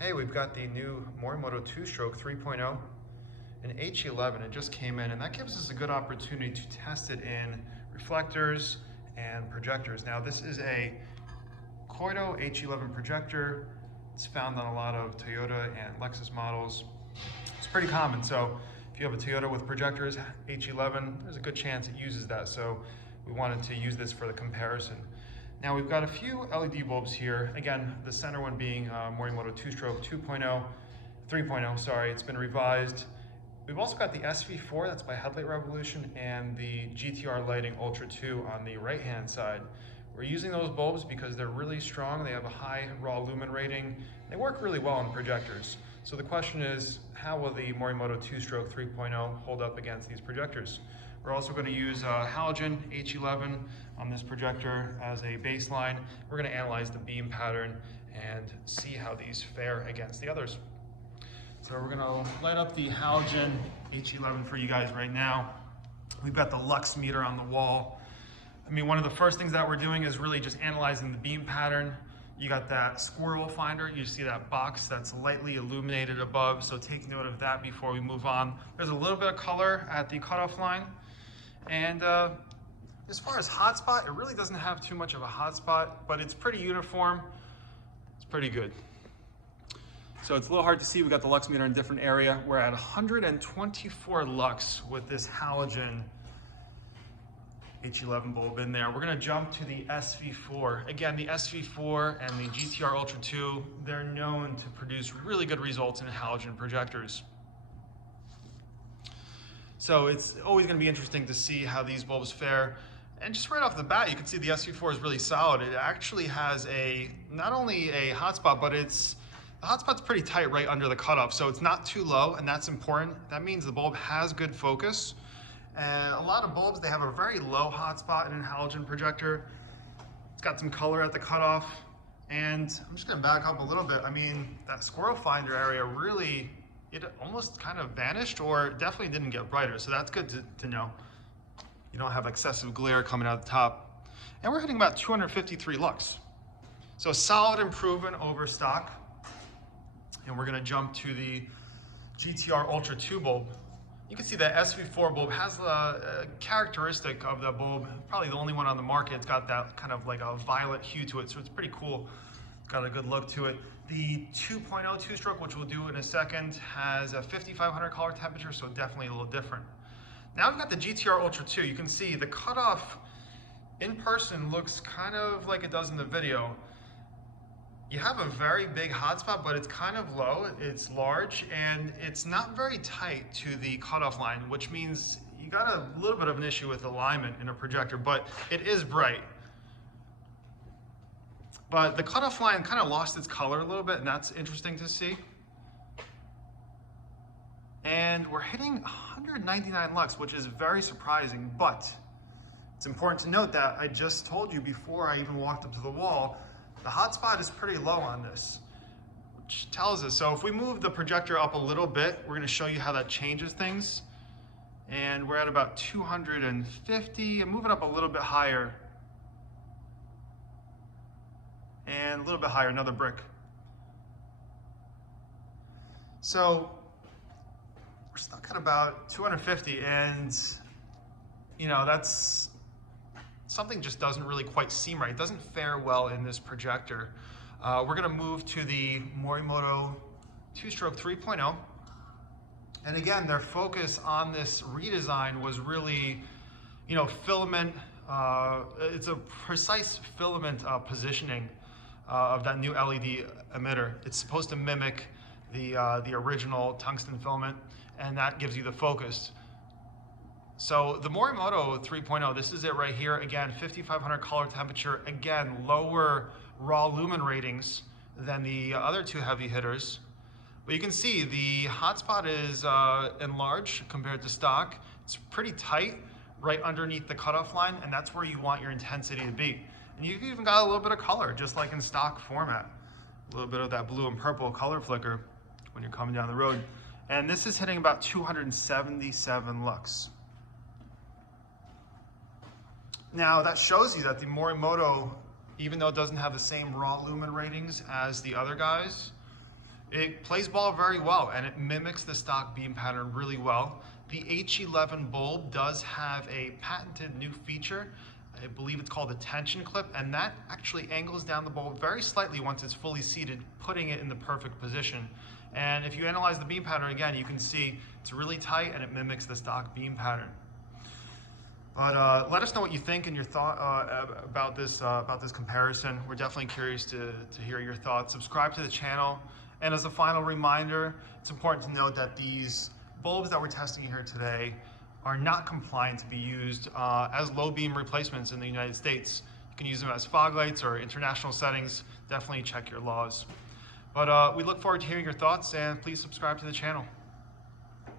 Hey, we've got the new Morimoto 2-Stroke 3.0 and H11. It just came in, and that gives us a good opportunity to test it in reflectors and projectors. Now, this is a Koito H11 projector. It's found on a lot of Toyota and Lexus models. It's pretty common, so if you have a Toyota with projectors, H11, there's a good chance it uses that. So we wanted to use this for the comparison. Now we've got a few LED bulbs here. Again, the center one being Morimoto 2-Stroke 3.0, sorry, it's been revised. We've also got the S-V.4, that's by Headlight Revolution, and the GTR lighting Ultra2 on the right-hand side. We're using those bulbs because they're really strong. They have a high raw lumen rating. They work really well in projectors. So the question is, how will the Morimoto 2-Stroke 3.0 hold up against these projectors? We're also going to use Halogen H11 on this projector as a baseline. We're going to analyze the beam pattern and see how these fare against the others. So we're going to light up the Halogen H11 for you guys right now. We've got the lux meter on the wall. I mean, one of the first things that we're doing is really just analyzing the beam pattern. You got that squirrel finder. You see that box that's lightly illuminated above. So take note of that before we move on. There's a little bit of color at the cutoff line. And as far as hotspot, it really doesn't have too much of a hotspot, but it's pretty uniform. It's pretty good. So it's a little hard to see. We got the lux meter in a different area. We're at 124 lux with this halogen H11 bulb in there. We're going to jump to the S-V.4. Again, the S-V.4 and the GTR Ultra2, they're known to produce really good results in halogen projectors. So it's always going to be interesting to see how these bulbs fare. And just right off the bat, you can see the S-V.4 is really solid. It actually has not only a hotspot, but the hotspot's pretty tight right under the cutoff. So it's not too low, and that's important. That means the bulb has good focus. And a lot of bulbs, they have a very low hotspot in a halogen projector. It's got some color at the cutoff. And I'm just going to back up a little bit. I mean, that squirrel finder area really, it almost kind of vanished, or definitely didn't get brighter. So that's good to know. You don't have excessive glare coming out the top. And we're hitting about 253 lux. So a solid improvement over stock. And we're gonna jump to the GTR Ultra2 bulb. You can see that S-V.4 bulb has a characteristic of the bulb, probably the only one on the market. It's got that kind of like a violet hue to it, so it's pretty cool. Got a good look to it. The 2.0 2-Stroke, which we'll do in a second, has a 5,500 color temperature, so definitely a little different. Now we've got the GTR Ultra2. You can see the cutoff in person looks kind of like it does in the video. You have a very big hotspot, but it's kind of low, it's large, and it's not very tight to the cutoff line, which means you got a little bit of an issue with alignment in a projector, but it is bright. But the cutoff line kind of lost its color a little bit, and that's interesting to see. And we're hitting 199 lux, which is very surprising, but it's important to note that I just told you before I even walked up to the wall, the hotspot is pretty low on this, which tells us, so if we move the projector up a little bit, we're going to show you how that changes things. And we're at about 250, and moving up a little bit higher. And a little bit higher, another brick. So we're stuck at about 250, and you know, that's something just doesn't really quite seem right. It doesn't fare well in this projector. We're gonna move to the Morimoto 2-Stroke 3.0. And again, their focus on this redesign was really, you know, filament. It's a precise filament positioning of that new LED emitter. It's supposed to mimic the original tungsten filament, and that gives you the focus. So the Morimoto 3.0, this is it right here. Again, 5,500 color temperature. Again, lower raw lumen ratings than the other two heavy hitters. But you can see the hotspot is enlarged compared to stock. It's pretty tight right underneath the cutoff line, and that's where you want your intensity to be. And you've even got a little bit of color, just like in stock format. A little bit of that blue and purple color flicker when you're coming down the road. And this is hitting about 277 lux. Now that shows you that the Morimoto, even though it doesn't have the same raw lumen ratings as the other guys, It plays ball very well, and it mimics the stock beam pattern really well. The H11 bulb does have a patented new feature. I believe it's called a tension clip, and that actually angles down the bulb very slightly once it's fully seated, putting it in the perfect position. And if you analyze the beam pattern again, you can see it's really tight and it mimics the stock beam pattern. But let us know what you think and your thought about this comparison. We're definitely curious to hear your thoughts. Subscribe to the channel. And as a final reminder, it's important to note that these bulbs that we're testing here today are not compliant to be used as low beam replacements in the United States. You can use them as fog lights or international settings. Definitely check your laws. But we look forward to hearing your thoughts, and please subscribe to the channel.